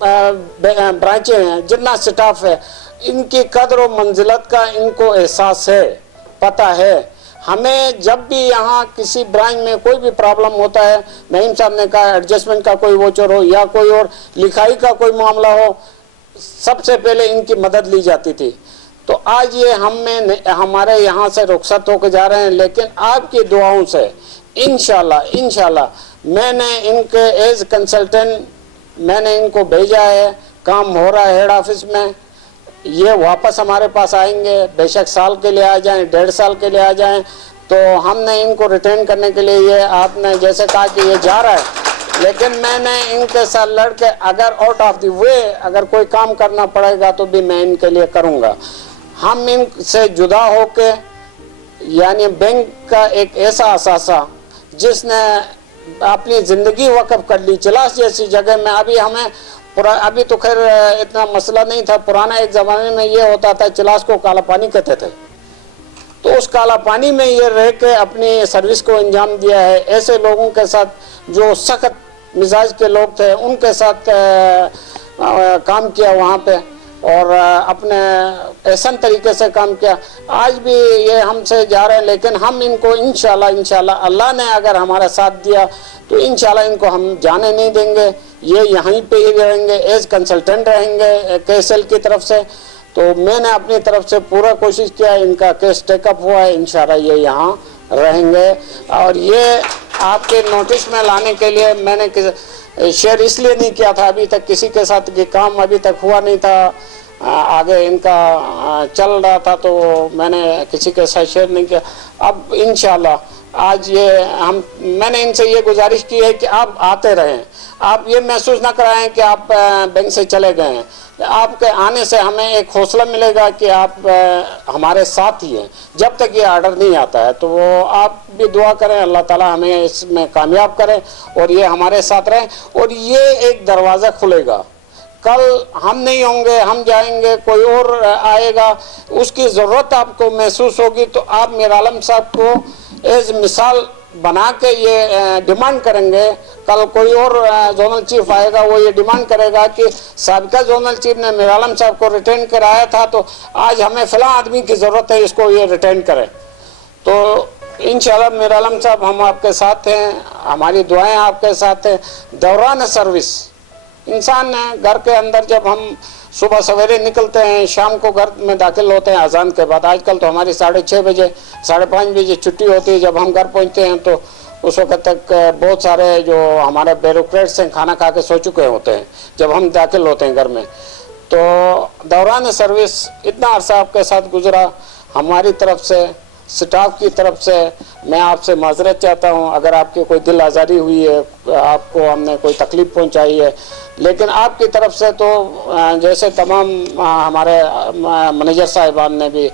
ब्रांचें हैं, जितना स्टाफ है, इनकी कदर और मंजिलत का इनको एहसास है, पता है। हमें जब भी यहाँ किसी ब्रांच में कोई भी प्रॉब्लम होता है, नईम साहब ने कहा एडजस्टमेंट का कोई वोचर हो या कोई और लिखाई का कोई मामला हो, सबसे पहले इनकी मदद ली जाती थी। तो आज ये हमारे यहाँ से रुखसत होकर जा रहे हैं, लेकिन आपकी दुआओं से इंशाल्लाह मैंने इनके एज कंसल्टेंट मैंने इनको भेजा है, काम हो रहा है हेड ऑफिस में। ये वापस हमारे पास आएंगे, बेशक साल के लिए आ जाएं, 1.5 साल के लिए आ जाएं, तो हमने इनको रिटेन करने के लिए, ये आपने जैसे कहा कि ये जा रहा है, लेकिन मैंने इनके साथ लड़ के अगर आउट ऑफ द वे अगर कोई काम करना पड़ेगा तो भी मैं इनके लिए करूँगा। हम इनसे जुदा होके, यानी बैंक का एक ऐसा असासा जिसने अपनी ज़िंदगी वक़्फ़ कर ली चिलास जैसी जगह में, अभी तो खैर इतना मसला नहीं था, पुराना एक ज़माने में ये होता था चिलास को काला पानी कहते थे, तो उस काला पानी में ये रह के अपनी सर्विस को अंजाम दिया है। ऐसे लोगों के साथ जो सख्त मिजाज के लोग थे उनके साथ काम किया वहाँ पे, और अपने एहसन तरीके से काम किया। आज भी ये हमसे जा रहे हैं, लेकिन हम इनको इंशाल्लाह अल्लाह ने अगर हमारा साथ दिया तो इंशाल्लाह इनको हम जाने नहीं देंगे, ये यहीं पे ही रहेंगे, एज कंसल्टेंट रहेंगे केएसएल की तरफ से। तो मैंने अपनी तरफ से पूरा कोशिश किया, इनका केस टेकअप हुआ है, इंशाल्लाह ये यहाँ रहेंगे। और ये आपके नोटिस में लाने के लिए मैंने शेयर इसलिए नहीं किया था अभी तक, किसी के साथ ये काम अभी तक हुआ नहीं था, आगे इनका चल रहा था, तो मैंने किसी के साथ शेयर नहीं किया। अब इंशाल्लाह आज मैंने इनसे ये गुजारिश की है कि आप आते रहें, आप ये महसूस ना कराएं कि आप बैंक से चले गए हैं। आपके आने से हमें एक हौसला मिलेगा कि आप हमारे साथ ही हैं जब तक ये ऑर्डर नहीं आता है। तो वो आप भी दुआ करें, अल्लाह ताला हमें इसमें कामयाब करें और ये हमारे साथ रहें, और ये एक दरवाज़ा खुलेगा। कल हम नहीं होंगे, हम जाएंगे, कोई और आएगा, उसकी ज़रूरत आपको महसूस होगी, तो आप मीर आलम साहब को एज मिसाल बना के ये डिमांड करेंगे। कल कोई और जोनल चीफ आएगा, वो ये डिमांड करेगा कि साबिका जोनल चीफ ने मीर आलम साहब को रिटेन कराया था, तो आज हमें फ़लाँ आदमी की ज़रूरत है, इसको ये रिटेन करें। तो इंशाल्लाह मीर आलम साहब हम आपके साथ हैं, हमारी दुआएं आपके साथ हैं। दौरान सर्विस इंसान घर के अंदर, जब हम सुबह सवेरे निकलते हैं, शाम को घर में दाखिल होते हैं अजान के बाद। आजकल तो हमारी 6:30 बजे 5:30 बजे छुट्टी होती है। जब हम घर पहुंचते हैं तो उस वक्त तक बहुत सारे जो हमारे ब्यूरोक्रेट्स हैं खाना खा के सो चुके होते हैं जब हम दाखिल होते हैं घर में। तो दौरान सर्विस इतना अरसा आपके साथ गुजरा, हमारी तरफ से, स्टाफ की तरफ से मैं आपसे माजरत चाहता हूं अगर आपकी कोई दिल आज़ारी हुई है, आपको हमने कोई तकलीफ़ पहुंचाई है। लेकिन आपकी तरफ से तो जैसे तमाम हमारे मैनेजर साहिबान ने भी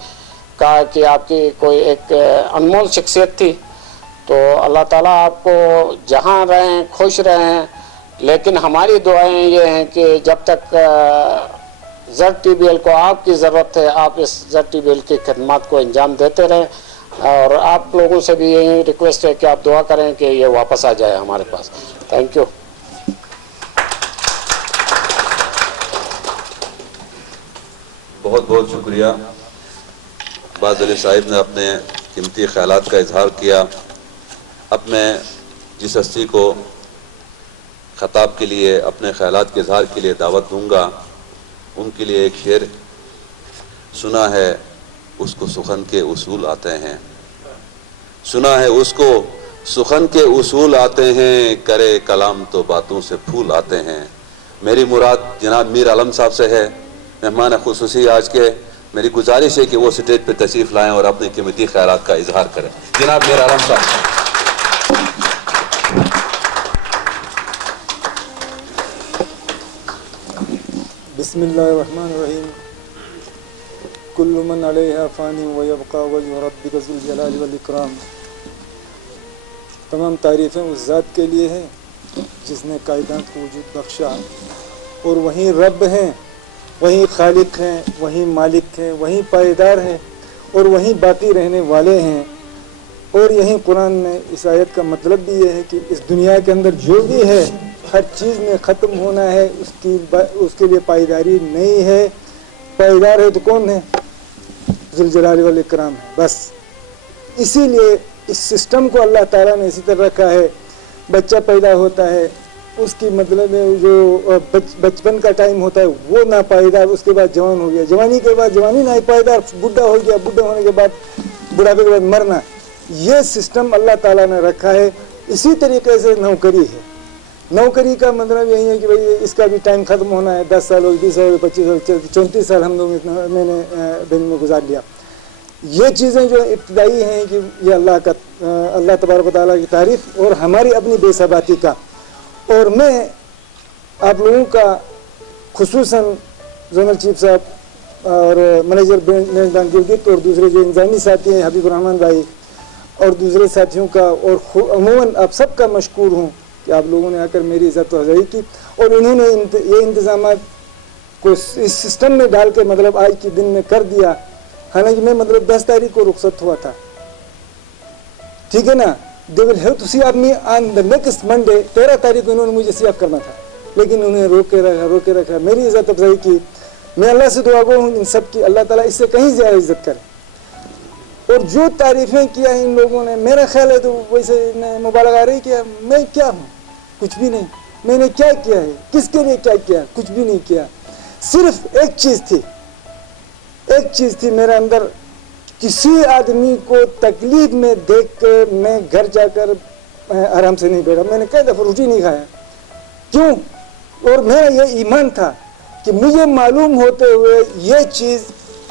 कहा कि आपकी कोई एक अनमोल शख्सियत थी, तो अल्लाह ताला आपको जहां रहें खुश रहें। लेकिन हमारी दुआएं ये हैं कि जब तक ZTBL को आपकी ज़रूरत है, आप इस ZTBL की खिदमत को अंजाम देते रहें। और आप लोगों से भी यही रिक्वेस्ट है कि आप दुआ करें कि ये वापस आ जाए हमारे पास। Thank you. बहुत बहुत शुक्रिया। बाज़ अली साहिब ने अपने कीमती ख्यालात का इजहार किया। अब मैं जिस हस्ती को ख़ताब के लिए, अपने ख्यालात के इजहार के लिए दावत दूंगा, उनके लिए एक शेर सुना है, उसको सुखन के उसूल आते हैं। सुना है उसको सुखन के उसूल आते हैं, करे कलाम तो बातों से फूल आते हैं। मेरी मुराद जनाब मीर आलम साहब से है, मेहमान खुसूसी आज के। मेरी गुजारिश है कि वो स्टेज पर तशरीफ़ लाएं और अपने कीमती ख्यालात का इजहार करें। जनाब मीर आलम साहब। बिस्मिल्लाहिर्रहमानिर्रहीम। कुल्लु मन अलैहा फ़ानी व यबक़ा वजहु रब्बिका ज़ुल जलाली वल इकराम। तमाम तारीफ़ें उस ज़ात के लिए हैं जिसने कायनात को वजूद बख्शा, और वहीं रब हैं वही खालिक हैं, वही मालिक हैं, वही पायदार हैं और वही बाकी रहने वाले हैं। और यही कुरान में इस आयत का मतलब भी ये है कि इस दुनिया के अंदर जो भी है हर चीज़ में ख़त्म होना है, उसके लिए पायदारी नहीं है। पायदार है तो कौन है? ज़ुल जलाल वल इकराम है बस। इसीलिए इस सिस्टम को अल्लाह ताला ने इसी तरह रखा है। बच्चा पैदा होता है, उसकी मतलब जो बचपन का टाइम होता है वो ना पायदार, उसके बाद जवान हो गया, जवानी के बाद जवानी ना पायदार, बुढ़ा हो गया, बुढ़ा होने के बाद बुढ़ापे के बाद मरना। ये सिस्टम अल्लाह ताला ने रखा है। इसी तरीके से नौकरी है। नौकरी का मतलब यही है कि भाई इसका भी टाइम ख़त्म होना है। 10 साल हो, 20 साल, 25 साल, 34 साल हम लोग मैंने दिन में गुजार लिया। ये चीज़ें जो इब्तदाई हैं कि ये अल्लाह तबारक व तआला की तारीफ़ और हमारी अपनी बेसबाती का। और मैं आप लोगों का खुसूसन जोनल चीफ साहब और मैनेजर बैंक गिलगित और दूसरे जो इंतजामी साथी हैं हबीब रहमान भाई और दूसरे साथियों का और अमूमन आप सबका मशकूर हूँ कि आप लोगों ने आकर मेरी इज़्ज़त अफ़ज़ाई की और इन्होंने ये इंतज़ाम को इस सिस्टम में डाल के मतलब आज के दिन में कर दिया। हालांकि मैं मतलब 10 तारीख को रुखसत हुआ था, ठीक है ना। They will have to see me on the next Monday. 13 तारीख को इन्होंने मुझे सीएफ करना था, लेकिन उन्हें रोके रखा मेरी इज़्ज़त अफ़ज़ाई की। मैं अल्लाह से दुआ गो हूँ इन सब की, अल्लाह ताला इससे कहीं ज़्यादा इज़्ज़त करे। और जो तारीफ़ें किया इन लोगों ने, मेरा ख्याल है तो वैसे मुबालगा रही किया। मैं क्या हूँ? कुछ भी नहीं। मैंने क्या किया है? किसके लिए क्या किया? कुछ भी नहीं किया। सिर्फ एक चीज़ थी मेरे अंदर, किसी आदमी को तकलीफ में देख के मैं घर जाकर आराम से नहीं बैठा। मैंने कई दफ़ा रोटी नहीं खाया। क्यों? और मेरा ये ईमान था कि मुझे मालूम होते हुए ये चीज़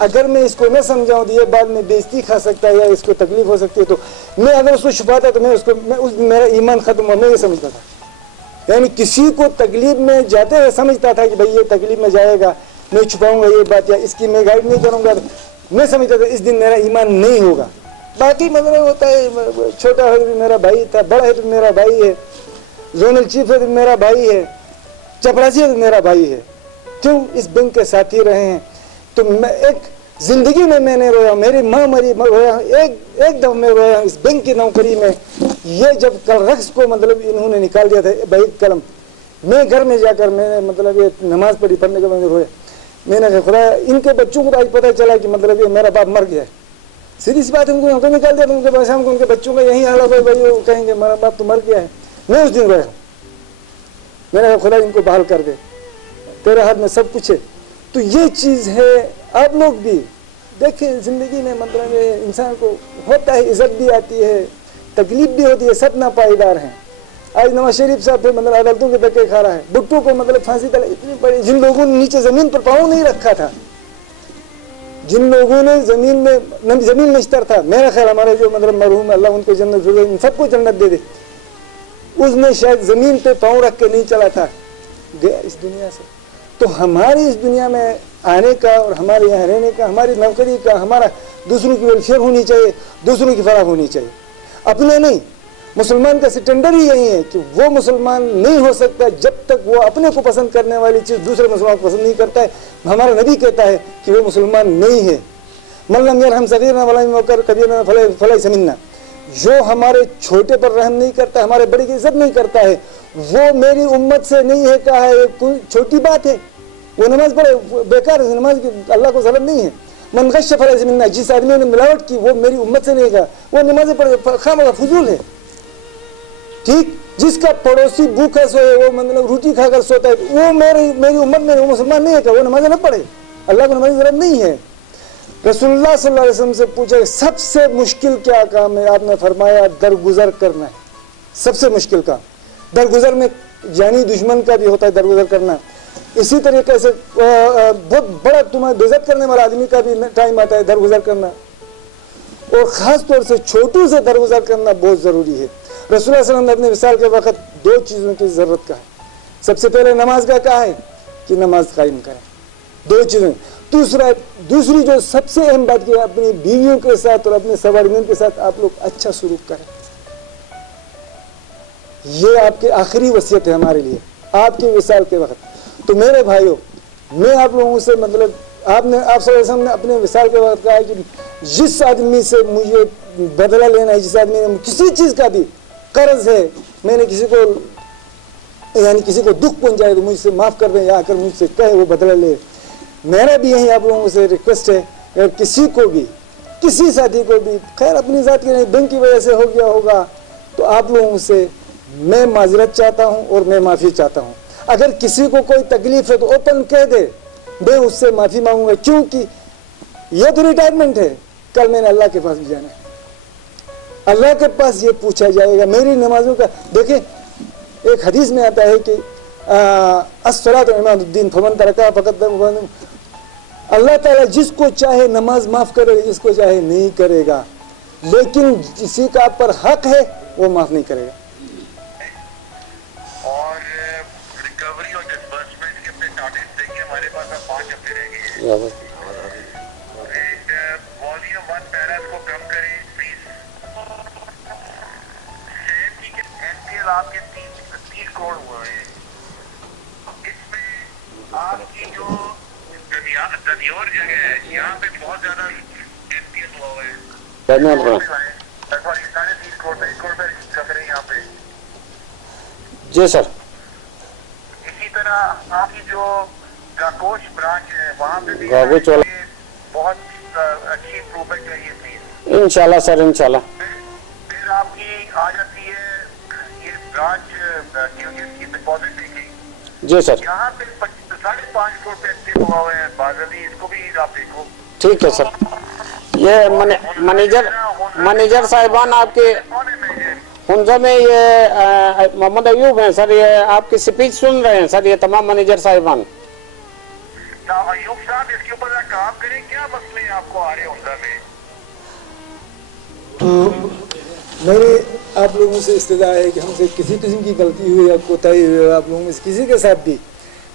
अगर मैं इसको न समझाऊं तो ये बाद में बेइज्जती खा सकता है या इसको तकलीफ हो सकती है, तो मैं अगर उसको छुपाता तो मेरा ईमान ख़त्म हुआ। मैं ये समझता था, यानी किसी को तकलीफ में जाते हुए समझता था कि भाई ये तकलीफ में जाएगा, मैं छुपाऊंगा ये बात या इसकी मैं गाइड नहीं करूंगा, मैं समझता था इस दिन मेरा ईमान नहीं होगा। बाकी मतलब होता है, छोटा है तो मेरा भाई था, बड़ा है तो मेरा भाई है, जोनल चीफ है तो मेरा भाई है, चपरासी है तो मेरा भाई है। क्यों? इस बैंक के साथी रहे हैं। तो मैं एक ज़िंदगी में मैंने रोया, मेरी माँ मरी रोया, एक दफ़ा मैं रोया इस बैंक की नौकरी में। ये जब कल रक्स को मतलब इन्होंने निकाल दिया था भाई कलम, मैं घर में जाकर मैंने मतलब ये नमाज़ पढ़ी, पढ़ने के बाद रोया। मैंने कहा खुदा, इनके बच्चों को तो आज पता चला कि मतलब ये मेरा बाप मर गया है। सीधी सी बात है, उनको नौकरी निकाल दिया तो उनके भाई साहब को उनके बच्चों का यही हाल है, भाई वो कहेंगे मेरा बाप तो मर गया है। मैं उस दिन रोया। मैंने कहा खुदा इनको बहाल कर दे, तेरे हाथ में सब कुछ है। तो ये चीज़ है। आप लोग भी देखें ज़िंदगी में मतलब इंसान को होता है, इज़्ज़त भी आती है, तकलीफ भी होती है, सब ना पायदार हैं। आज नवाज शरीफ साहब पे मतलब अदालतों के धक्के खा रहा है, भुट्टो को मतलब फांसी तले इतनी बड़ी, जिन लोगों ने नीचे ज़मीन पर पाँव नहीं रखा था, जिन लोगों ने ज़मीन नश्तर था, मेरा ख्याल हमारे जो मतलब मरहूम अल्लाह उनको जन्नत दे, इन सबको जन्नत दे दे, उसने शायद ज़मीन पे पाँव रख के नहीं चला था, गया इस दुनिया से। तो हमारी इस दुनिया में आने का और हमारे यहाँ रहने का, हमारी नौकरी का, हमारा दूसरों की वेलफेयर होनी चाहिए, दूसरों की फलाह होनी चाहिए, अपने नहीं। मुसलमान का स्टैंडर्ड ही यही है कि वो मुसलमान नहीं हो सकता जब तक वो अपने को पसंद करने वाली चीज़ दूसरे मुसलमान को पसंद नहीं करता है। हमारा नबी कहता है कि वो मुसलमान नहीं है। मल्लम यार हम सगीरना वला मकर कबीरना फलाई समिन्ना, जो हमारे छोटे पर रहम नहीं करता, हमारे बड़े की इज्जत नहीं करता है, वो मेरी उम्मत से नहीं है। कहा है कोई छोटी बात है, वो नमाज पढ़े बेकार है, नमाज की अल्लाह को ज़ल्म नहीं है। मन गश फलाई समिन्ना, जिस आदमी ने मिलावट की वो मेरी उम्मत से नहीं कहा, वो नमाज पढ़े खामखा फजूल है। ठीक, जिसका पड़ोसी भूखा सोए, वो मतलब रोटी खाकर सोता है, वो मेरी उम्मत में वो मुसलमान नहीं है क्या? वो नमाज न पढ़े, अल्लाह को नमाज ज़रूरत नहीं है। रसूलुल्लाह सल्लल्लाहु अलैहि वसल्लम से पूछा सबसे मुश्किल क्या काम है? आपने फरमाया दरगुजर करना है, सबसे मुश्किल काम। दरगुजर में जानी दुश्मन का भी होता है दरगुजर करना। इसी तरीके से बहुत बड़ा तुम्हें बेइज्जत करने वाला आदमी का भी टाइम आता है दरगुजर करना, और ख़ास तौर से छोटू से दरगुजर करना बहुत ज़रूरी है। रसूलुल्लाह सल्लल्लाहु अलैहि वसल्लम ने अपने विसाल के वक़्त 2 चीज़ों की ज़रूरत का है। सबसे पहले नमाज का कहा है कि नमाज कायम करें, 2 चीज़ें। दूसरी जो सबसे अहम बात की, अपनी बीवियों के साथ और अपने सवारियों के साथ आप लोग अच्छा सलूक करें। ये आपकी आखिरी वसीयत है हमारे लिए आपके विसाल के वक़्त। तो मेरे भाइयों, मैं आप लोगों से मतलब आप सामने अपने विशाल के वक्त कहा है कि जिस आदमी से मुझे बदला लेना है, जिस आदमी ने किसी चीज़ का भी कर्ज है, मैंने किसी को यानी किसी को दुख पहुंचाए तो मुझसे माफ़ कर दें या आकर मुझसे कहे वो बदला ले। मेरा भी यही आप लोगों से रिक्वेस्ट है, अगर किसी को भी किसी साथी को भी, खैर अपनी ज़ात की नहीं, बैंक की वजह से हो गया होगा, तो आप लोगों से मैं माजरत चाहता हूँ और मैं माफ़ी चाहता हूँ। अगर किसी को कोई तकलीफ है तो ओपन कह दे, मैं उससे माफ़ी मांगूंगा, क्योंकि यह तो रिटायरमेंट है, कल मैंने अल्लाह के पास भी जाना है, अल्लाह के पास ये पूछा जाएगा मेरी नमाजों का। देखिए एक हदीस में आता है कि अस्सलातु इमादुद्दीन फमन तरका फकत, अल्लाह ताला जिसको चाहे नमाज माफ़ करेगा, जिसको चाहे नहीं करेगा, लेकिन किसी का आप पर हक है वो माफ़ नहीं करेगा। और रिकवरी और डिस्बर्समेंट के अपने टारगेट देखिए, हमारे पास अब 5 हफ्ते रह गए हैं। वॉल्यूम 1 पैरास को कम करें प्लीज। एनपीएल आपके 30 करोड़ हुआ है, इसमें आपकी जो दनियोर जगह है यहाँ पे बहुत ज्यादा एनपीएल हुआ है, 3.5 करोड़ पे 1 करोड़ पे करें यहाँ पे। जी सर। इसी तरह आपकी जो गाकोश ब्रांच है वहाँ पे भी बहुत अच्छी इम्प्रूवमेंट चाहिए प्लीज। इंशाल्लाह सर, इंशाल्लाह। फिर आपकी आ जाती है ये ब्रांच की डिपॉजिट देखी। जी सर। यहाँ पे 5.5 करोड़ पे एक्टिव हुआ हुआ है बाजली, इसको भी आप देखो। ठीक है सर। ये मैनेजर साहिबान आपके हुंजा में ये मोहम्मद अयूब हैं सर, ये आपकी स्पीच सुन रहे हैं सर, ये तमाम मैनेजर साहिबान। अयूब साहब इसके ऊपर काम करें, क्या मसले आपको आ रहे हैं हुंजा में? तो मेरी आप लोगों से इस्तदा है कि हमसे किसी किस्म की गलती हुई या कोताही हुई, आप लोगों में किसी के साथ भी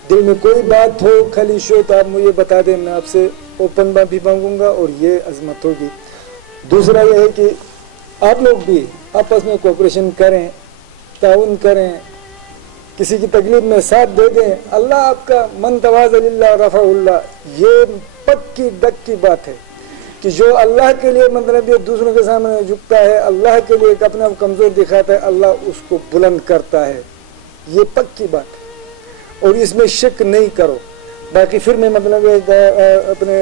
दिल में कोई बात हो, खलिश हो, तो आप मुझे बता दें, मैं आपसे ओपन भी मांगूंगा और ये अजमत होगी। दूसरा ये है कि आप लोग भी आपस में कोऑपरेशन करें, ताउन करें, किसी की तकलीफ में साथ दे दें। अल्लाह आपका मन तवाज़ लिल्लाह रफ़अहुल्लाह, ये पक्की दक्की बात है कि जो अल्लाह के लिए मतलब ये दूसरों के सामने झुकता है, अल्लाह के लिए अपना कमज़ोर दिखाता है, अल्लाह उसको बुलंद करता है, ये पक्की बात है और इसमें शक नहीं करो। बाकी फिर मैं मतलब अपने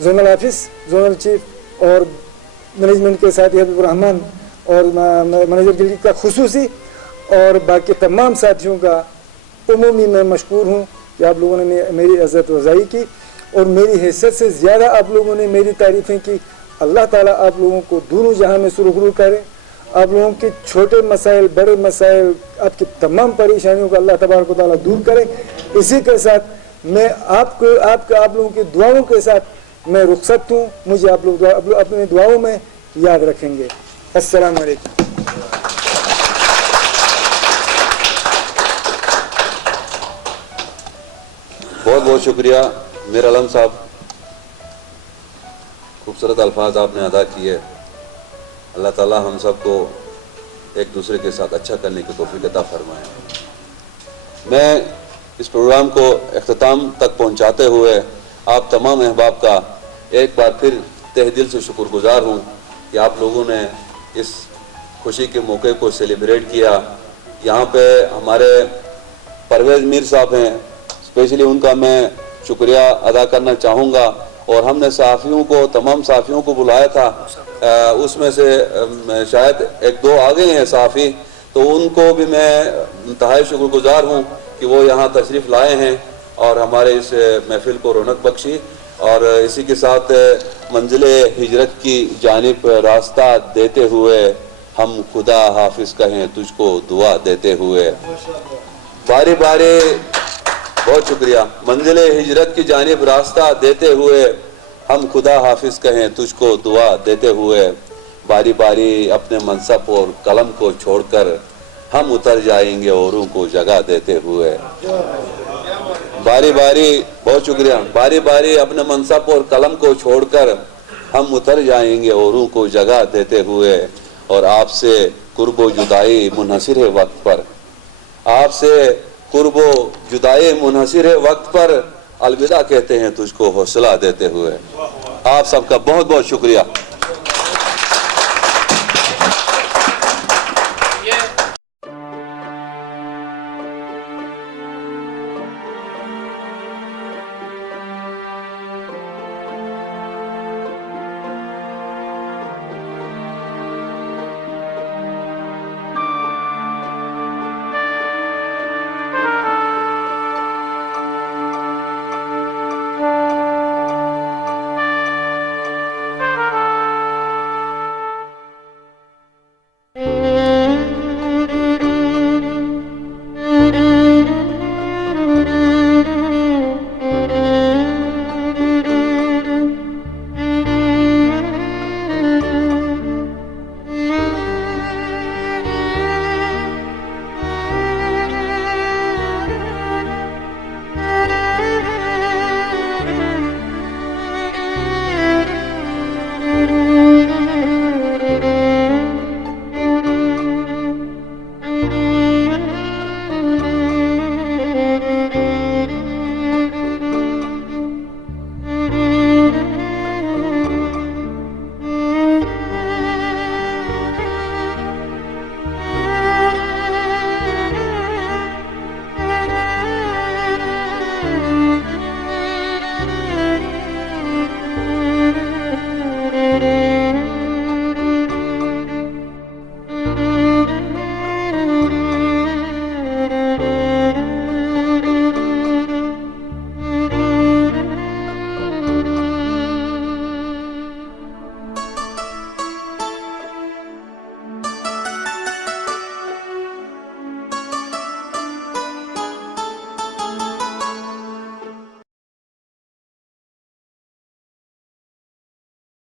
जोनल ऑफिस, जोनल चीफ और मैनेजमेंट के साथी हबीबुर रहमान और मैनेजर दिल्ली का खुसूसी और बाकी तमाम साथियों का उमूमी मैं मशकूर हूँ कि आप लोगों ने मेरी इज़्ज़त वज़ाई की और मेरी हैसियत से ज़्यादा आप लोगों ने मेरी तारीफ़ें की। अल्लाह ताला आप लोगों को दोनों जहां में सुरखरू करे, आप लोगों के छोटे मसाइल, बड़े मसाइल, आपकी तमाम परेशानियों को अल्लाह तबारक व तआला दूर करे। इसी के साथ मैं आप लोगों की दुआओं के साथ मैं रुखसत हूँ। मुझे आप लोग अपने दुआओं में याद रखेंगे। अस्सलाम वालेकुम। बहुत बहुत शुक्रिया मीर आलम साहब, खूबसूरत अल्फाज आपने अदा किए। अल्लाह ताला हम सबको एक दूसरे के साथ अच्छा करने की तौफीक अता फरमाए। मैं इस प्रोग्राम को अख्ताम तक पहुंचाते हुए आप तमाम अहबाब का एक बार फिर तहे दिल से शुक्रगुजार हूं कि आप लोगों ने इस खुशी के मौके को सेलिब्रेट किया। यहाँ पे हमारे परवेज़ मीर साहब हैं, स्पेशली उनका मैं शुक्रिया अदा करना चाहूँगा। और हमने सहाफ़ियों को, तमाम सहाफ़ियों को बुलाया था, उसमें से शायद 1-2 आ गए हैं सहाफ़ी, तो उनको भी मैं इंतहाई शुक्रगुजार हूँ कि वो यहाँ तशरीफ़ लाए हैं और हमारे इस महफिल को रौनक बख्शी। और इसी के साथ मंजिले हिजरत की जानिब रास्ता देते हुए हम खुदा हाफिज़ कहें तुझको दुआ देते हुए, बारी बारी, बहुत शुक्रिया। मंजिले हिजरत की जानिब रास्ता देते हुए हम खुदा हाफिज़ कहें तुझको दुआ देते हुए, बारी बारी अपने मनसब और कलम को छोड़कर हम उतर जाएंगे औरों को जगह देते हुए। बारी बारी, बहुत शुक्रिया। बारी बारी अपने मनसब और कलम को छोड़कर हम उतर जाएंगे औरों को जगह देते हुए। और आपसे कुर्बो जुदाई मुनहसिर है वक्त पर, आपसे कुर्बो जुदाई मुनहसिर वक्त पर अलविदा कहते हैं तुझको हौसला देते हुए। आप सबका बहुत बहुत शुक्रिया।